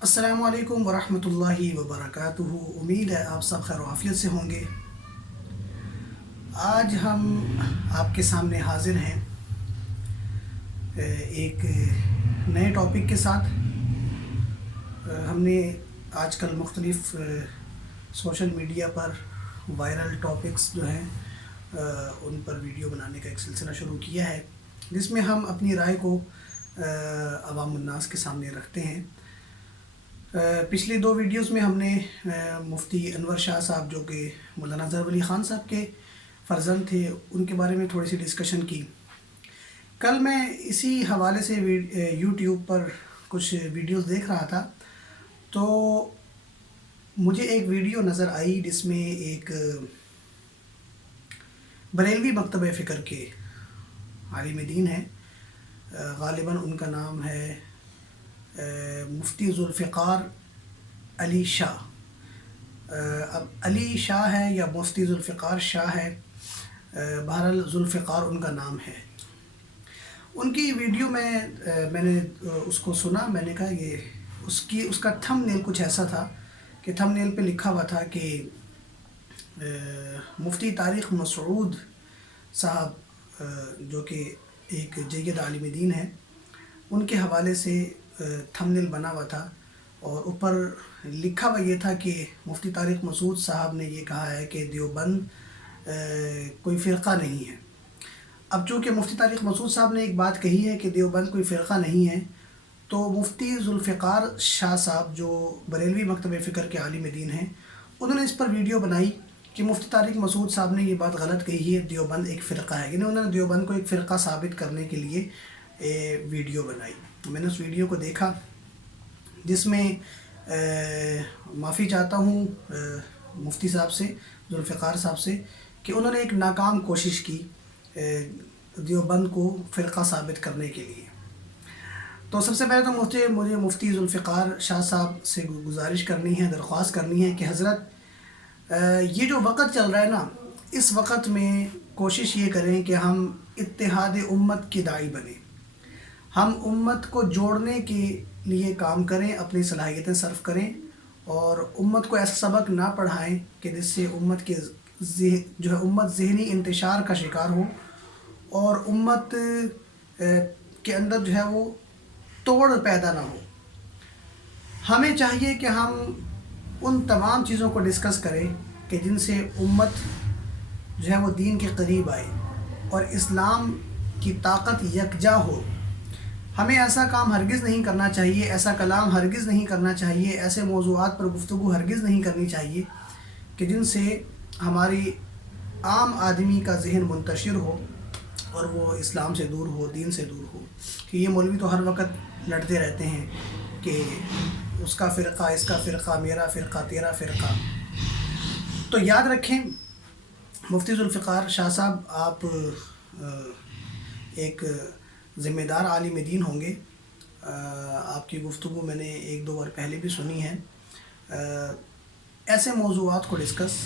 السلام علیکم ورحمۃ اللہ وبرکاتہ۔ امید ہے آپ سب خیر و عافیت سے ہوں گے۔ آج ہم آپ کے سامنے حاضر ہیں ایک نئے ٹاپک کے ساتھ۔ ہم نے آج کل مختلف سوشل میڈیا پر وائرل ٹاپکس جو ہیں ان پر ویڈیو بنانے کا ایک سلسلہ شروع کیا ہے، جس میں ہم اپنی رائے کو عوام الناس کے سامنے رکھتے ہیں۔ پچھلی دو ویڈیوز میں ہم نے مفتی انور شاہ صاحب جو کہ مولانا ظفر علی خان صاحب کے فرزند تھے، ان کے بارے میں تھوڑی سی ڈسکشن کی۔ کل میں اسی حوالے سے یوٹیوب پر کچھ ویڈیوز دیکھ رہا تھا، تو مجھے ایک ویڈیو نظر آئی جس میں ایک بریلوی مکتبہ فکر کے عالم دین ہیں، غالباً ان کا نام ہے مفتی ذوالفقار علی شاہ۔ اب علی شاہ ہے یا مفتی ذوالفقار شاہ ہے، بہرحال ذوالفقار ان کا نام ہے۔ ان کی ویڈیو میں نے اس کو سنا، میں نے کہا یہ اس کا تھم نیل کچھ ایسا تھا کہ تھم نیل پہ لکھا ہوا تھا کہ مفتی طارق مسعود صاحب جو کہ ایک جید عالم دین ہے، ان کے حوالے سے تھم نیل بنا ہوا تھا، اور اوپر لکھا ہوا یہ تھا کہ مفتی طارق مسعود صاحب نے یہ کہا ہے کہ دیوبند کوئی فرقہ نہیں ہے۔ اب چونکہ مفتی طارق مسعود صاحب نے ایک بات کہی ہے کہ دیوبند کوئی فرقہ نہیں ہے، تو مفتی ذوالفقار شاہ صاحب جو بریلوی مکتبہ فکر کے عالم دین ہیں، انہوں نے اس پر ویڈیو بنائی کہ مفتی طارق مسعود صاحب نے یہ بات غلط کہی ہے، دیوبند ایک فرقہ ہے، یعنی انہوں نے دیوبند کو ایک فرقہ ثابت کرنے کے لیے ویڈیو بنائی۔ میں نے اس ویڈیو کو دیکھا، جس میں معافی چاہتا ہوں مفتی صاحب سے، ذوالفقار صاحب سے، کہ انہوں نے ایک ناکام کوشش کی دیوبند کو فرقہ ثابت کرنے کے لیے۔ تو سب سے پہلے تو مجھے مفتی ذوالفقار شاہ صاحب سے گزارش کرنی ہے، درخواست کرنی ہے کہ حضرت یہ جو وقت چل رہا ہے نا، اس وقت میں کوشش یہ کریں کہ ہم اتحاد امت کی داعی بنیں، ہم امت کو جوڑنے کے لیے کام کریں، اپنی صلاحیتیں صرف کریں، اور امت کو ایسا سبق نہ پڑھائیں کہ جس سے امت امت ذہنی انتشار کا شکار ہو، اور امت کے اندر جو ہے وہ توڑ پیدا نہ ہو۔ ہمیں چاہیے کہ ہم ان تمام چیزوں کو ڈسکس کریں کہ جن سے امت جو ہے وہ دین کے قریب آئے اور اسلام کی طاقت یکجا ہو۔ ہمیں ایسا کام ہرگز نہیں کرنا چاہیے، ایسا کلام ہرگز نہیں کرنا چاہیے، ایسے موضوعات پر گفتگو ہرگز نہیں کرنی چاہیے کہ جن سے ہماری عام آدمی کا ذہن منتشر ہو اور وہ اسلام سے دور ہو، دین سے دور ہو۔ کہ یہ مولوی تو ہر وقت لڑتے رہتے ہیں کہ اس کا فرقہ، اس کا فرقہ، میرا فرقہ، تیرا فرقہ۔ تو یاد رکھیں مفتی ذوالفقار شاہ صاحب، آپ ایک ذمہ دار عالم دین ہوں گے، آپ کی گفتگو میں نے ایک دو بار پہلے بھی سنی ہے۔ ایسے موضوعات کو ڈسکس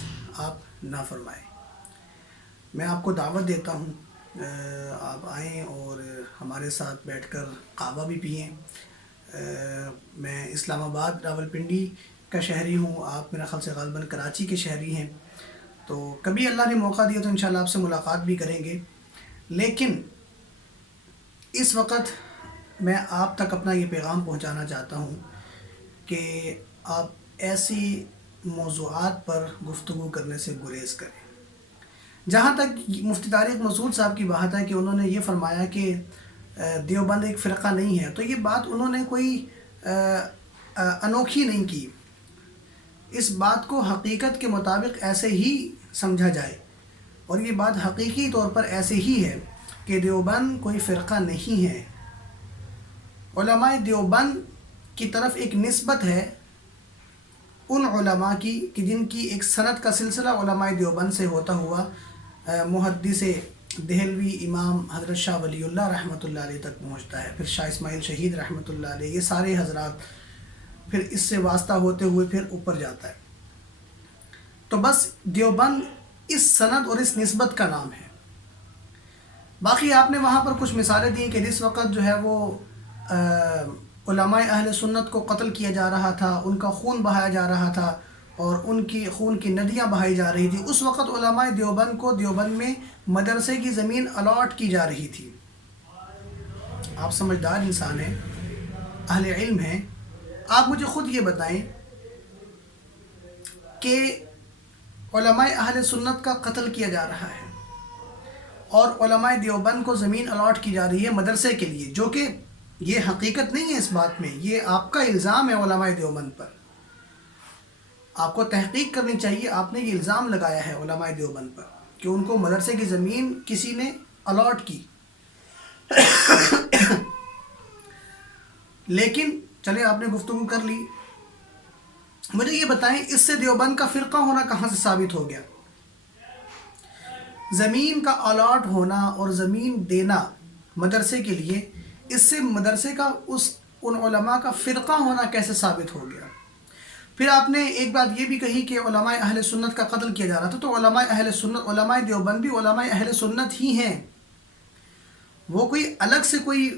آپ نہ فرمائیں۔ میں آپ کو دعوت دیتا ہوں، آپ آئیں اور ہمارے ساتھ بیٹھ کر قہوہ بھی پئیں۔ میں اسلام آباد راولپنڈی کا شہری ہوں، آپ میرا خیال سے غالباً کراچی کے شہری ہیں، تو کبھی اللہ نے موقع دیا تو انشاءاللہ آپ سے ملاقات بھی کریں گے۔ لیکن اس وقت میں آپ تک اپنا یہ پیغام پہنچانا چاہتا ہوں کہ آپ ایسی موضوعات پر گفتگو کرنے سے گریز کریں۔ جہاں تک مفتی طارق مسعود صاحب کی بات ہے کہ انہوں نے یہ فرمایا کہ دیوبند ایک فرقہ نہیں ہے، تو یہ بات انہوں نے کوئی انوکھی نہیں کی۔ اس بات کو حقیقت کے مطابق ایسے ہی سمجھا جائے، اور یہ بات حقیقی طور پر ایسے ہی ہے کہ دیوبند کوئی فرقہ نہیں ہے۔ علماء دیوبند کی طرف ایک نسبت ہے ان علماء کی کہ جن کی ایک سند کا سلسلہ علماء دیوبند سے ہوتا ہوا محدث دہلوی امام حضرت شاہ ولی اللہ رحمۃ اللہ علیہ تک پہنچتا ہے، پھر شاہ اسماعیل شہید رحمۃ اللہ علیہ، یہ سارے حضرات، پھر اس سے واسطہ ہوتے ہوئے پھر اوپر جاتا ہے۔ تو بس دیوبند اس سند اور اس نسبت کا نام ہے۔ باقی آپ نے وہاں پر کچھ مثالیں دیں کہ جس وقت جو ہے وہ علماء اہل سنت کو قتل کیا جا رہا تھا، ان کا خون بہایا جا رہا تھا اور ان کی خون کی ندیاں بہائی جا رہی تھی، اس وقت علماء دیوبند کو دیوبند میں مدرسے کی زمین الاٹ کی جا رہی تھی۔ آپ سمجھدار انسان ہیں، اہل علم ہیں، آپ مجھے خود یہ بتائیں کہ علماء اہل سنت کا قتل کیا جا رہا ہے اور علماء دیوبند کو زمین الاٹ کی جا رہی ہے مدرسے کے لیے، جو کہ یہ حقیقت نہیں ہے اس بات میں، یہ آپ کا الزام ہے علماء دیوبند پر۔ آپ کو تحقیق کرنی چاہیے، آپ نے یہ الزام لگایا ہے علماء دیوبند پر کہ ان کو مدرسے کی زمین کسی نے الاٹ کی۔ لیکن چلے آپ نے گفتگو کر لی، مجھے یہ بتائیں اس سے دیوبند کا فرقہ ہونا کہاں سے ثابت ہو گیا؟ زمین کا الاٹ ہونا اور زمین دینا مدرسے کے لیے، اس سے مدرسے کا ان علماء کا فرقہ ہونا کیسے ثابت ہو گیا؟ پھر آپ نے ایک بات یہ بھی کہی کہ علماء اہل سنت کا قتل کیا جا رہا تھا، تو علماء اہل سنت، علماء دیوبند بھی علماء اہل سنت ہی ہیں، وہ کوئی الگ سے کوئی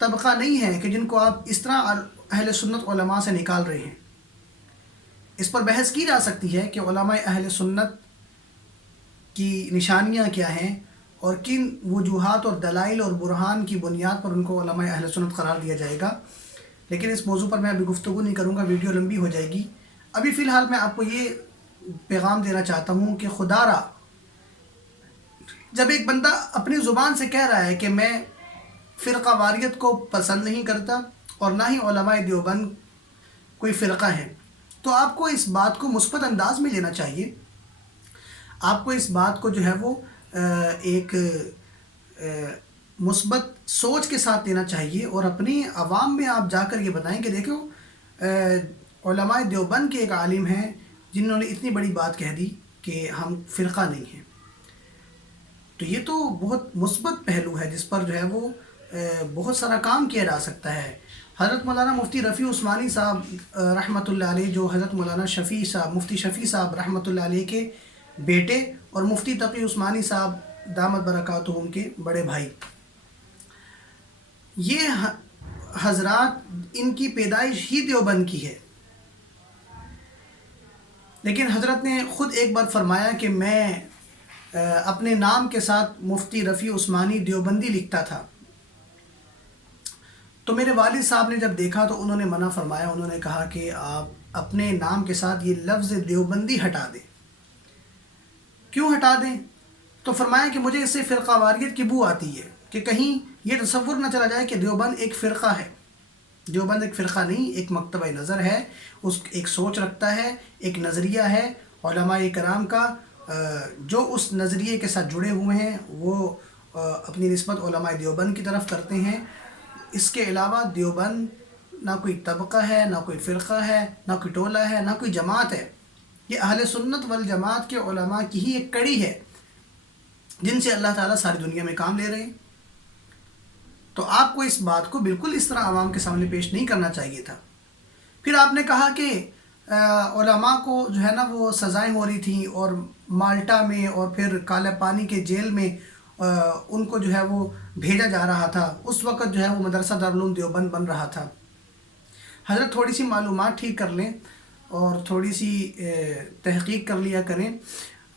طبقہ نہیں ہے کہ جن کو آپ اس طرح اہل سنت علماء سے نکال رہے ہیں۔ اس پر بحث کی جا سکتی ہے کہ علماء اہل سنت کی نشانیاں کیا ہیں اور کن وجوہات اور دلائل اور برہان کی بنیاد پر ان کو علماء اہل سنت قرار دیا جائے گا، لیکن اس موضوع پر میں ابھی گفتگو نہیں کروں گا، ویڈیو لمبی ہو جائے گی۔ ابھی فی الحال میں آپ کو یہ پیغام دینا چاہتا ہوں کہ خدا را، جب ایک بندہ اپنی زبان سے کہہ رہا ہے کہ میں فرقہ واریت کو پسند نہیں کرتا اور نہ ہی علماء دیوبند کوئی فرقہ ہے، تو آپ کو اس بات کو مثبت انداز میں لینا چاہیے، آپ کو اس بات کو جو ہے وہ ایک مثبت سوچ کے ساتھ لینا چاہیے اور اپنی عوام میں آپ جا کر یہ بتائیں کہ دیکھو علماء دیوبند کے ایک عالم ہیں جنہوں نے اتنی بڑی بات کہہ دی کہ ہم فرقہ نہیں ہیں۔ تو یہ تو بہت مثبت پہلو ہے جس پر جو ہے وہ بہت سارا کام کیا جا سکتا ہے۔ حضرت مولانا مفتی رفیع عثمانی صاحب رحمۃ اللہ علیہ، جو حضرت مولانا شفیع صاحب، مفتی شفیع صاحب رحمۃ اللہ علیہ کے بیٹے اور مفتی تقی عثمانی صاحب دامت برکاتہم کے بڑے بھائی، یہ حضرات، ان کی پیدائش ہی دیوبند کی ہے، لیکن حضرت نے خود ایک بار فرمایا کہ میں اپنے نام کے ساتھ مفتی رفیع عثمانی دیوبندی لکھتا تھا، تو میرے والد صاحب نے جب دیکھا تو انہوں نے منع فرمایا، انہوں نے کہا کہ آپ اپنے نام کے ساتھ یہ لفظ دیوبندی ہٹا دیں۔ کیوں ہٹا دیں؟ تو فرمایا کہ مجھے اس سے فرقہ واریت کی بو آتی ہے، کہ کہیں یہ تصور نہ چلا جائے کہ دیوبند ایک فرقہ ہے۔ دیوبند ایک فرقہ نہیں، ایک مکتبہ نظر ہے، اس ایک سوچ رکھتا ہے، ایک نظریہ ہے علماء کرام کا، جو اس نظریے کے ساتھ جڑے ہوئے ہیں وہ اپنی نسبت علماء دیوبند کی طرف کرتے ہیں۔ اس کے علاوہ دیوبند نہ کوئی طبقہ ہے، نہ کوئی فرقہ ہے، نہ کوئی ٹولہ ہے، نہ کوئی جماعت ہے، یہ اہل سنت والجماعت کے علماء کی ہی ایک کڑی ہے جن سے اللہ تعالیٰ ساری دنیا میں کام لے رہے ہیں۔ تو آپ کو اس بات کو بالکل اس طرح عوام کے سامنے پیش نہیں کرنا چاہیے تھا۔ پھر آپ نے کہا کہ علماء کو جو ہے نا وہ سزائیں ہو رہی تھیں اور مالٹا میں اور پھر کالے پانی کے جیل میں ان کو جو ہے وہ بھیجا جا رہا تھا، اس وقت جو ہے وہ مدرسہ دارالعلوم دیوبند بن رہا تھا۔ حضرت تھوڑی سی معلومات ٹھیک کر لیں اور تھوڑی سی تحقیق کر لیا کریں،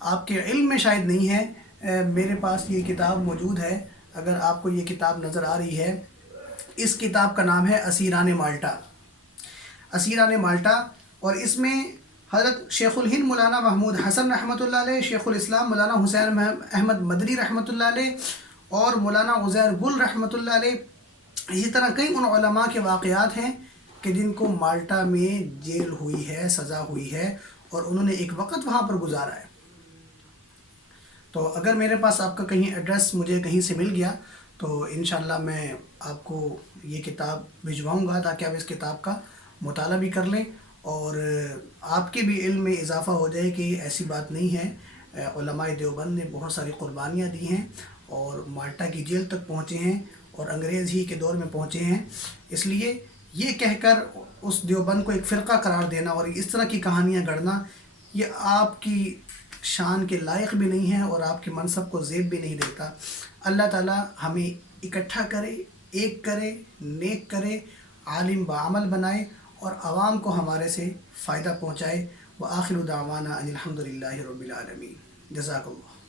آپ کے علم میں شاید نہیں ہے، میرے پاس یہ کتاب موجود ہے، اگر آپ کو یہ کتاب نظر آ رہی ہے، اس کتاب کا نام ہے اسیران مالٹا، اسیران مالٹا، اور اس میں حضرت شیخ الہند مولانا محمود حسن رحمۃ اللہ علیہ، شیخ الاسلام مولانا حسین احمد مدنی رحمۃ اللہ علیہ اور مولانا عزیر گل رحمۃ اللہ علیہ، اسی طرح کئی ان علماء کے واقعات ہیں کہ جن کو مالٹا میں جیل ہوئی ہے، سزا ہوئی ہے اور انہوں نے ایک وقت وہاں پر گزارا ہے۔ تو اگر میرے پاس آپ کا کہیں ایڈریس مجھے کہیں سے مل گیا تو انشاءاللہ میں آپ کو یہ کتاب بھجواؤں گا تاکہ آپ اس کتاب کا مطالعہ بھی کر لیں اور آپ کے بھی علم میں اضافہ ہو جائے کہ ایسی بات نہیں ہے، علماء دیوبند نے بہت ساری قربانیاں دی ہیں اور مالٹا کی جیل تک پہنچے ہیں اور انگریز ہی کے دور میں پہنچے ہیں۔ اس لیے یہ کہہ کر اس دیوبند کو ایک فرقہ قرار دینا اور اس طرح کی کہانیاں گڑھنا، یہ آپ کی شان کے لائق بھی نہیں ہے اور آپ کے منصب کو زیب بھی نہیں دیتا۔ اللہ تعالیٰ ہمیں اکٹھا کرے، ایک کرے، نیک کرے، عالم بعمل بنائے اور عوام کو ہمارے سے فائدہ پہنچائے. وآخر دعوانا ان الحمد للہ رب العالمین. جزاک اللہ.